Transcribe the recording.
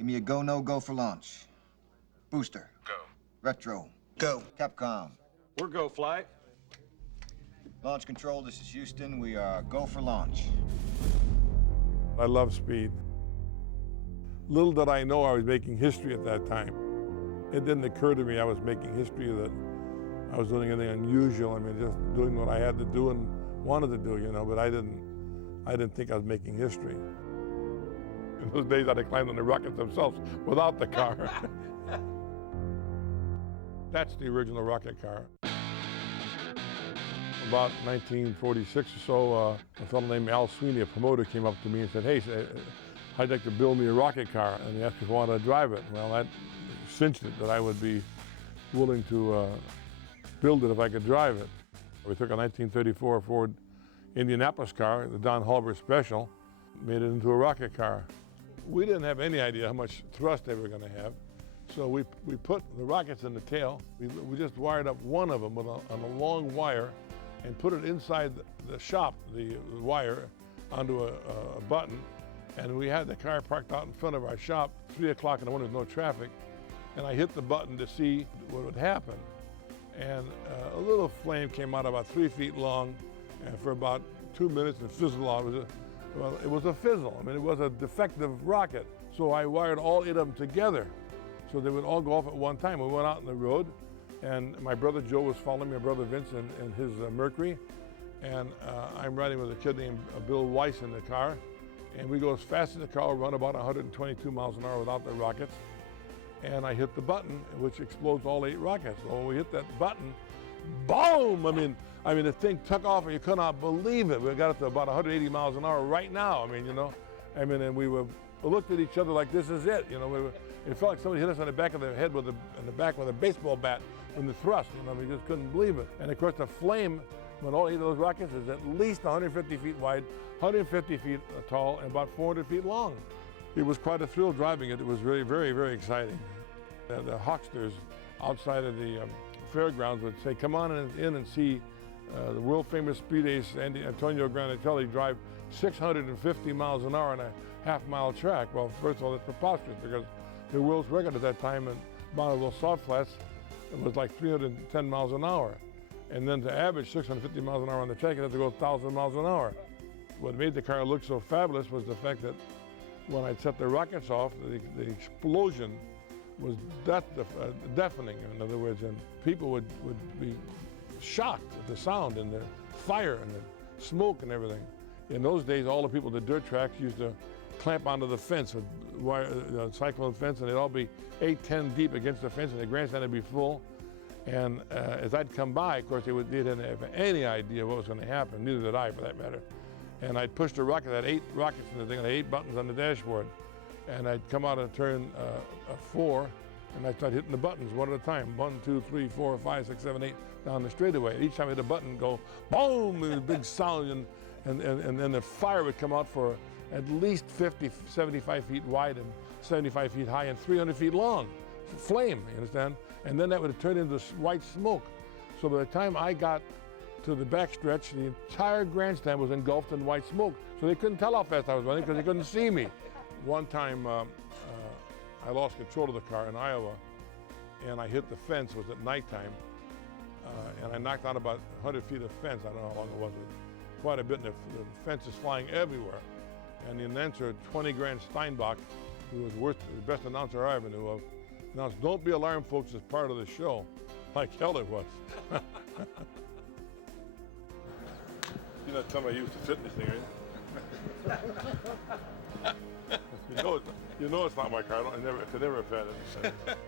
Give me a go, no go for launch. Booster. Go. Retro. Go. Capcom. We're go flight. Launch control, this is Houston. We are go for launch. I love speed. Little did I know I was making history at that time. It didn't occur to me I was making history, that I was doing anything unusual. I mean, just doing what I had to do and wanted to do, you know, but I didn't think I was making history. In those days, I'd climbed on the rockets themselves without the car. That's the original rocket car. About 1946 or so, a fellow named Al Sweeney, a promoter, came up to me and said, hey, I'd like to build me a rocket car. And he asked me if I wanted to drive it. Well, that cinched it that I would be willing to build it if I could drive it. We took a 1934 Ford Indianapolis car, the Don Hulbert Special, made it into a rocket car. We didn't have any idea how much thrust they were going to have. So we put the rockets in the tail. We just wired up one of them on a long wire and put it inside the shop, the wire, onto a button. And we had the car parked out in front of our shop, 3 o'clock in the morning with no traffic. And I hit the button to see what would happen. And a little flame came out about 3 feet long, and for about 2 minutes it fizzled out. It was a fizzle. I mean, it was a defective rocket. So I wired all 8 of them together, so they would all go off at one time. We went out on the road, and my brother Joe was following me, my brother Vince in his Mercury, and I'm riding with a kid named Bill Weiss in the car, and we go as fast as the car will run, about 122 miles an hour without the rockets, and I hit the button, which explodes all 8 rockets. So when we hit that button, boom! I mean, the thing took off, and you could not believe it. We got it to about 180 miles an hour right now. And we looked at each other like, this is it. It felt like somebody hit us on the back of the head with a baseball bat from the thrust. We just couldn't believe it. And of course, the flame, when all 8 of those rockets, is at least 150 feet wide, 150 feet tall, and about 400 feet long. It was quite a thrill driving it. It was really very, very exciting. The hucksters outside of the fairgrounds would say, come on in and see the world famous speed ace Antonio Granatelli drive 650 miles an hour on a half-mile track. Well, first of all, it's preposterous, because the world's record at that time in Bonneville Salt Flats, it was like 310 miles an hour. And then to average 650 miles an hour on the track, you had to go 1,000 miles an hour. What made the car look so fabulous was the fact that when I'd set the rockets off, the explosion was deafening, in other words, and people would be shocked at the sound and the fire and the smoke and everything. In those days, all the people at the dirt tracks used to clamp onto the fence, a cyclone fence, and they'd all be 8, 10 deep against the fence, and the grandstand would be full. And as I'd come by, of course, they didn't have any idea what was going to happen, neither did I, for that matter. And I'd push the rocket, I had 8 rockets in the thing, and 8 buttons on the dashboard. And I'd come out of turn 4, and I'd start hitting the buttons one at a time. 1, 2, 3, 4, 5, 6, 7, 8, down the straightaway. Each time I hit a button, go boom, and a big sound, and then the fire would come out for at least 50, 75 feet wide and 75 feet high and 300 feet long. Flame, you understand? And then that would turn into white smoke. So by the time I got to the backstretch, the entire grandstand was engulfed in white smoke. So they couldn't tell how fast I was running because they couldn't see me. One time, I lost control of the car in Iowa, and I hit the fence. It was at nighttime, and I knocked out about 100 feet of fence. I don't know how long it was, but quite a bit. And the fence is flying everywhere. And the announcer, 20 Grand Steinbach, who was the best announcer I ever knew of, announced, "Don't be alarmed, folks, it's part of the show." Like hell it was. You're not telling me I used to fit in this thing, right? You know it's not my car. I could never have had it.